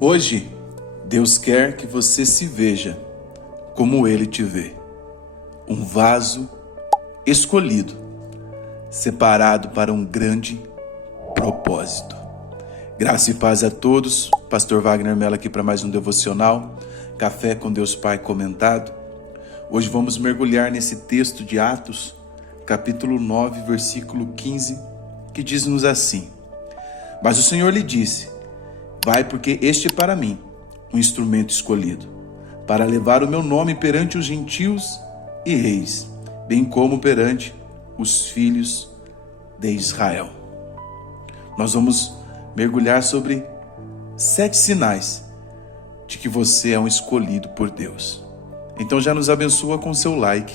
Hoje, Deus quer que você se veja como Ele te vê. Um vaso escolhido, separado para um grande propósito. Graça e paz a todos. Pastor Wagner Mello aqui para mais um devocional, Café com Deus Pai comentado. Hoje vamos mergulhar nesse texto de Atos, capítulo 9, versículo 15, que diz-nos assim: Mas o Senhor lhe disse: Vai, porque este é para mim um instrumento escolhido, para levar o meu nome perante os gentios e reis, bem como perante os filhos de Israel. Nós vamos mergulhar sobre 7 sinais de que você é um escolhido por Deus. Então já nos abençoa com seu like.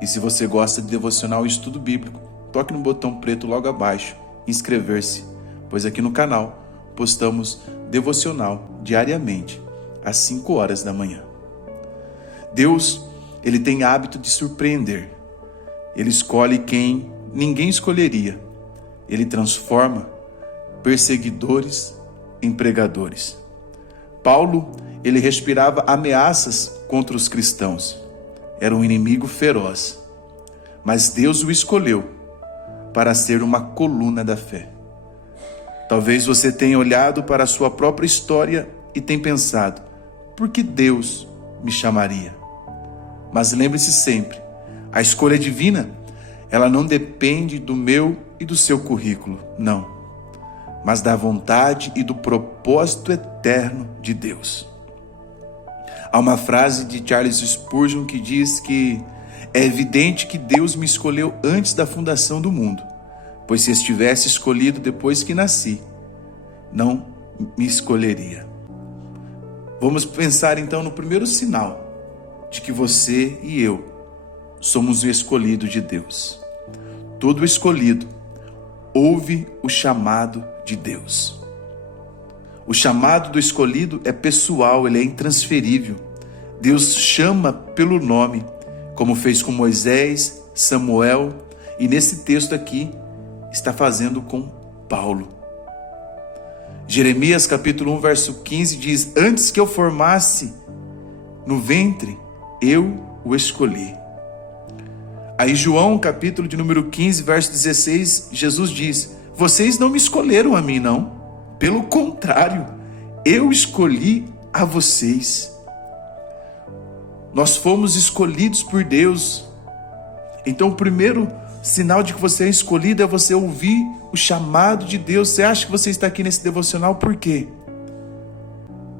E se você gosta de devocional e estudo bíblico, toque no botão preto logo abaixo, inscrever-se, pois aqui no canal postamos devocional diariamente, às 5 horas da manhã. Deus, Ele tem hábito de surpreender. Ele escolhe quem ninguém escolheria. Ele transforma perseguidores em pregadores. Paulo, ele respirava ameaças contra os cristãos. Era um inimigo feroz. Mas Deus o escolheu para ser uma coluna da fé. Talvez você tenha olhado para a sua própria história e tenha pensado: por que Deus me chamaria? Mas lembre-se sempre, a escolha divina, ela não depende do meu e do seu currículo, não, mas da vontade e do propósito eterno de Deus. Há uma frase de Charles Spurgeon que diz que é evidente que Deus me escolheu antes da fundação do mundo, pois se estivesse escolhido depois que nasci, não me escolheria. Vamos pensar então no primeiro sinal de que você e eu somos o escolhido de Deus. Todo escolhido ouve o chamado de Deus. O chamado do escolhido é pessoal, ele é intransferível. Deus chama pelo nome, como fez com Moisés, Samuel, e nesse texto aqui está fazendo com Paulo. Jeremias capítulo 1, verso 15 diz: Antes que eu formasse no ventre, eu o escolhi. Aí João capítulo de número 15, verso 16, Jesus diz: Vocês não me escolheram a mim, não. Pelo contrário, eu escolhi a vocês. Nós fomos escolhidos por Deus. Então o primeiro sinal de que você é escolhido é você ouvir o chamado de Deus. Você acha que você está aqui nesse devocional por quê?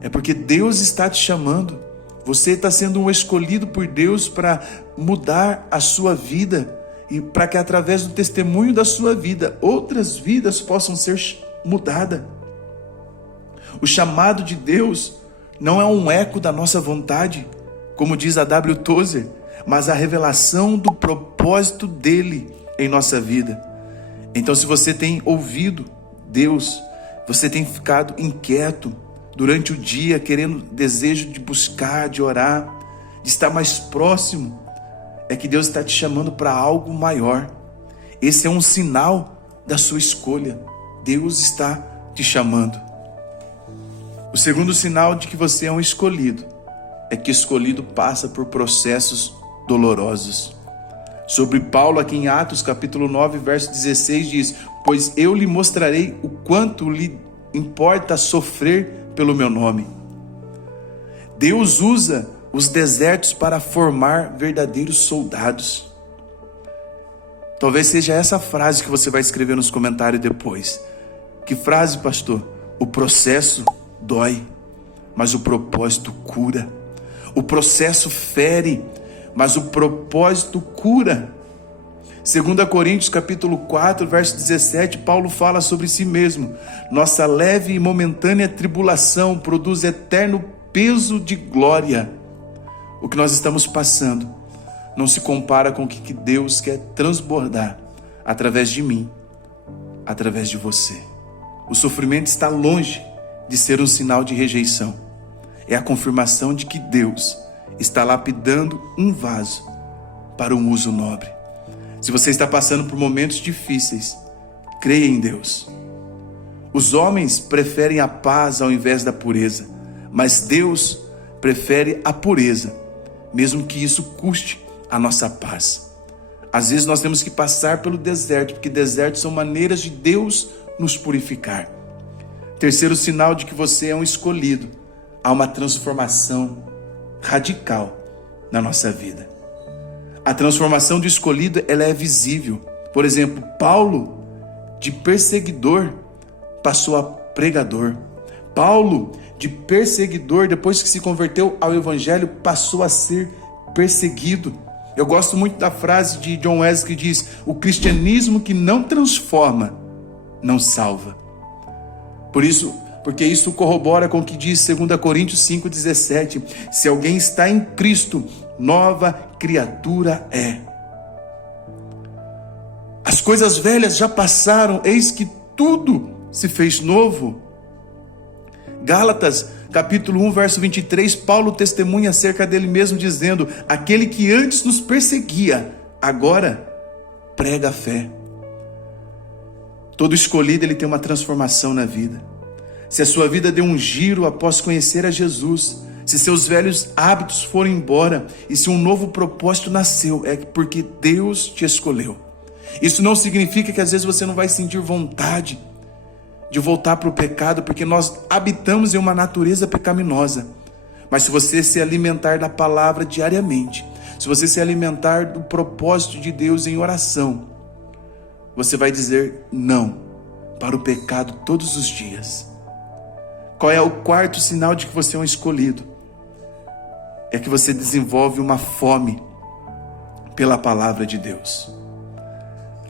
É porque Deus está te chamando. Você está sendo um escolhido por Deus para mudar a sua vida e para que através do testemunho da sua vida, outras vidas possam ser mudadas. O chamado de Deus não é um eco da nossa vontade, como diz a W. Tozer, mas a revelação do propósito dele em nossa vida. Então, se você tem ouvido Deus, você tem ficado inquieto durante o dia, querendo desejo de buscar, de orar, de estar mais próximo, é que Deus está te chamando para algo maior. Esse é um sinal da sua escolha. Deus está te chamando. O segundo sinal de que você é um escolhido é que escolhido passa por processos dolorosos. Sobre Paulo, aqui em Atos capítulo 9, verso 16 diz: Pois eu lhe mostrarei o quanto lhe importa sofrer pelo meu nome. Deus usa os desertos para formar verdadeiros soldados. Talvez seja essa frase que você vai escrever nos comentários depois. Que frase, pastor? O processo dói, mas o propósito cura. O processo fere, mas o propósito cura. 2 Coríntios capítulo 4, verso 17, Paulo fala sobre si mesmo: Nossa leve e momentânea tribulação produz eterno peso de glória. O que nós estamos passando não se compara com o que Deus quer transbordar através de mim, através de você. O sofrimento está longe de ser um sinal de rejeição. É a confirmação de que Deus está lapidando um vaso para um uso nobre. Se você está passando por momentos difíceis, creia em Deus. Os homens preferem a paz ao invés da pureza, mas Deus prefere a pureza, mesmo que isso custe a nossa paz. Às vezes nós temos que passar pelo deserto, porque desertos são maneiras de Deus nos purificar. Terceiro sinal de que você é um escolhido: há uma transformação radical na nossa vida. A transformação do escolhido, ela é visível. Por exemplo, Paulo, de perseguidor, passou a pregador. Paulo, de perseguidor, depois que se converteu ao evangelho, passou a ser perseguido. Eu gosto muito da frase de John Wesley que diz: o cristianismo que não transforma, não salva. Porque isso corrobora com o que diz 2 Coríntios 5,17. Se alguém está em Cristo, nova criatura é. As coisas velhas já passaram, eis que tudo se fez novo. Gálatas, capítulo 1, verso 23, Paulo testemunha acerca dele mesmo, dizendo: aquele que antes nos perseguia, agora prega a fé. Todo escolhido, ele tem uma transformação na vida. Se a sua vida deu um giro após conhecer a Jesus, se seus velhos hábitos foram embora e se um novo propósito nasceu, é porque Deus te escolheu. Isso não significa que às vezes você não vai sentir vontade de voltar para o pecado, porque nós habitamos em uma natureza pecaminosa. Mas se você se alimentar da palavra diariamente, se você se alimentar do propósito de Deus em oração, você vai dizer não para o pecado todos os dias. Qual é o quarto sinal de que você é um escolhido? É que você desenvolve uma fome pela palavra de Deus.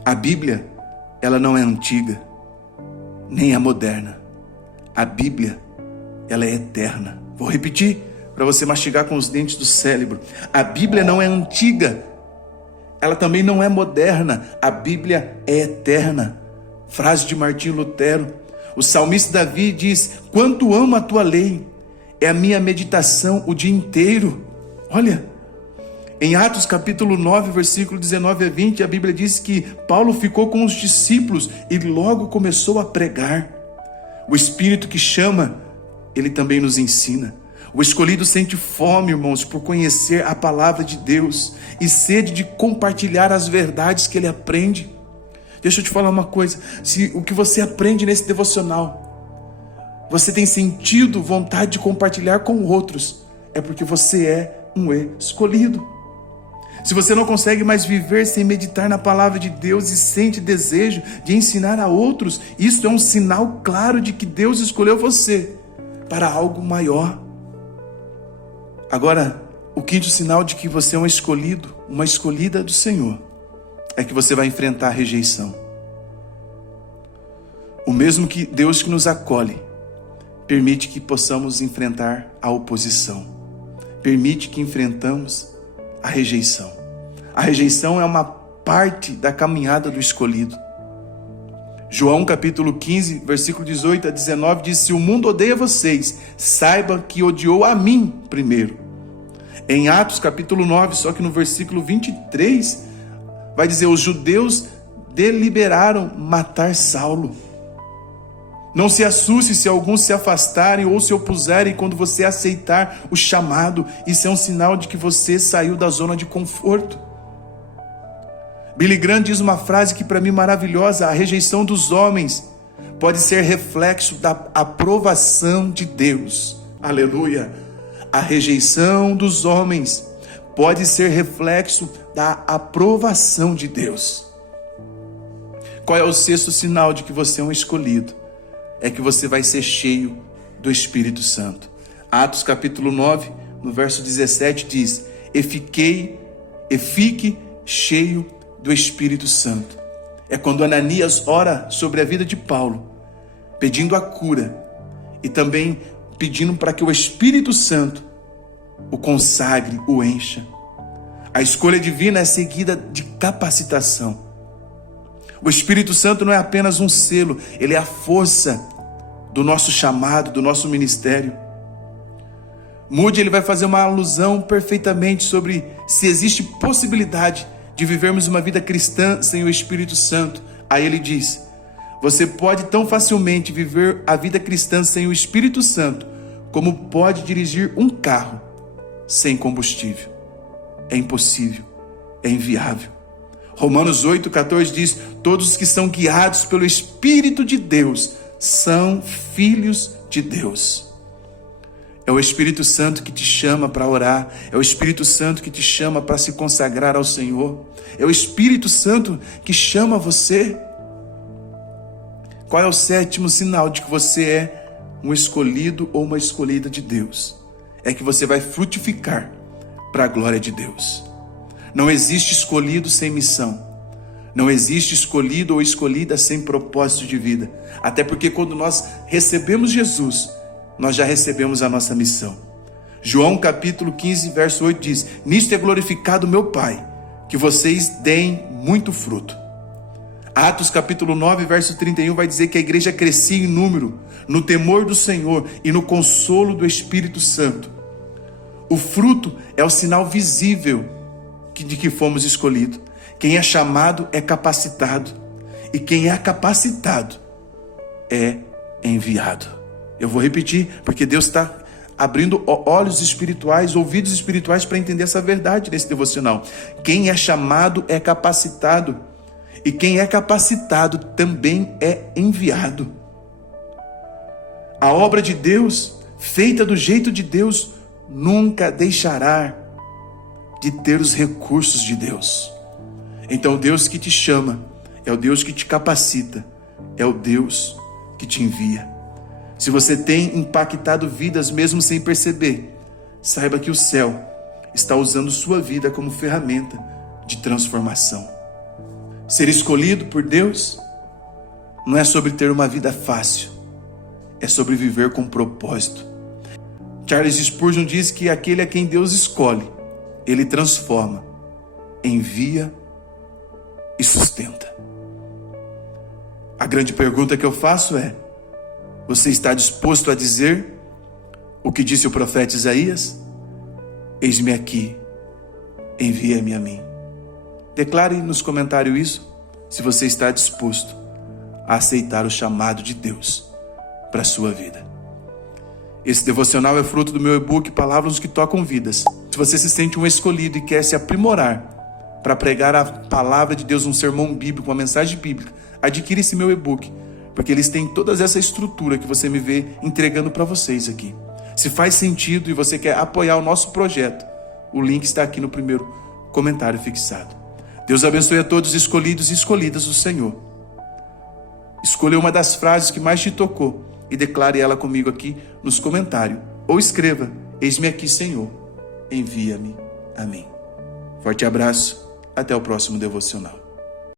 A Bíblia, ela não é antiga, nem é moderna. A Bíblia, ela é eterna. Vou repetir para você mastigar com os dentes do cérebro. A Bíblia não é antiga, ela também não é moderna. A Bíblia é eterna. Frase de Martinho Lutero. O salmista Davi diz: quanto amo a tua lei, é a minha meditação o dia inteiro. Olha, em Atos capítulo 9, versículo 19 a 20, a Bíblia diz que Paulo ficou com os discípulos e logo começou a pregar. O Espírito que chama, ele também nos ensina. O escolhido sente fome, irmãos, por conhecer a palavra de Deus e sede de compartilhar as verdades que ele aprende. Deixa eu te falar uma coisa: se o que você aprende nesse devocional, você tem sentido vontade de compartilhar com outros, é porque você é um escolhido. Se você não consegue mais viver sem meditar na palavra de Deus e sente desejo de ensinar a outros, isso é um sinal claro de que Deus escolheu você para algo maior. Agora, o quinto sinal de que você é um escolhido, uma escolhida do Senhor, é que você vai enfrentar a rejeição. O mesmo que Deus que nos acolhe, permite que possamos enfrentar a oposição. Permite que enfrentamos a rejeição. A rejeição é uma parte da caminhada do escolhido. João capítulo 15, versículo 18 a 19 diz: se o mundo odeia vocês, saiba que odiou a mim primeiro. Em Atos capítulo 9, só que no versículo 23, vai dizer: os judeus deliberaram matar Saulo. Não se assuste se alguns se afastarem ou se opuserem quando você aceitar o chamado. Isso é um sinal de que você saiu da zona de conforto. Billy Graham diz uma frase que para mim é maravilhosa: a rejeição dos homens pode ser reflexo da aprovação de Deus. Aleluia! A rejeição dos homens pode ser reflexo da aprovação de Deus. Qual é o sexto sinal de que você é um escolhido? É que você vai ser cheio do Espírito Santo. Atos capítulo 9, no verso 17 diz: e fique cheio do Espírito Santo. É quando Ananias ora sobre a vida de Paulo, pedindo a cura e também pedindo para que o Espírito Santo o consagre, o encha. A escolha divina é seguida de capacitação. O Espírito Santo não é apenas um selo, ele é a força do nosso chamado, do nosso ministério. Moody, ele vai fazer uma alusão perfeitamente sobre se existe possibilidade de vivermos uma vida cristã sem o Espírito Santo. Aí ele diz: você pode tão facilmente viver a vida cristã sem o Espírito Santo, como pode dirigir um carro sem combustível. É impossível, é inviável. Romanos 8,14 diz: todos que são guiados pelo Espírito de Deus são filhos de Deus. É o Espírito Santo que te chama para orar. É o Espírito Santo que te chama para se consagrar ao Senhor. É o Espírito Santo que chama você. Qual é o 7º sinal de que você é um escolhido ou uma escolhida de Deus? É que você vai frutificar para a glória de Deus. Não existe escolhido sem missão. Não existe escolhido ou escolhida sem propósito de vida. Até porque quando nós recebemos Jesus, nós já recebemos a nossa missão. João capítulo 15, verso 8 diz: nisto é glorificado meu Pai, que vocês deem muito fruto. Atos capítulo 9, verso 31 vai dizer que a igreja crescia em número, no temor do Senhor e no consolo do Espírito Santo. O fruto é o sinal visível de que fomos escolhidos. Quem é chamado é capacitado, e quem é capacitado é enviado. Eu vou repetir, porque Deus está abrindo olhos espirituais, ouvidos espirituais para entender essa verdade nesse devocional. Quem é chamado é capacitado, e quem é capacitado também é enviado. A obra de Deus, feita do jeito de Deus, nunca deixará de ter os recursos de Deus. Então o Deus que te chama é o Deus que te capacita, é o Deus que te envia. Se você tem impactado vidas mesmo sem perceber, saiba que o céu está usando sua vida como ferramenta de transformação. Ser escolhido por Deus não é sobre ter uma vida fácil, é sobre viver com propósito. Charles Spurgeon diz que aquele a quem Deus escolhe, Ele transforma, envia e sustenta. A grande pergunta que eu faço é: você está disposto a dizer o que disse o profeta Isaías? Eis-me aqui, envia-me a mim. Declare nos comentários isso, se você está disposto a aceitar o chamado de Deus para a sua vida. Esse devocional é fruto do meu e-book Palavras que Tocam Vidas. Se você se sente um escolhido e quer se aprimorar para pregar a palavra de Deus, um sermão bíblico, uma mensagem bíblica, adquire esse meu e-book, porque eles têm toda essa estrutura que você me vê entregando para vocês aqui. Se faz sentido e você quer apoiar o nosso projeto, o link está aqui no primeiro comentário fixado. Deus abençoe a todos os escolhidos e escolhidas do Senhor. Escolha uma das frases que mais te tocou e declare ela comigo aqui nos comentários. Ou escreva: eis-me aqui, Senhor, envia-me a mim. Forte abraço, até o próximo devocional.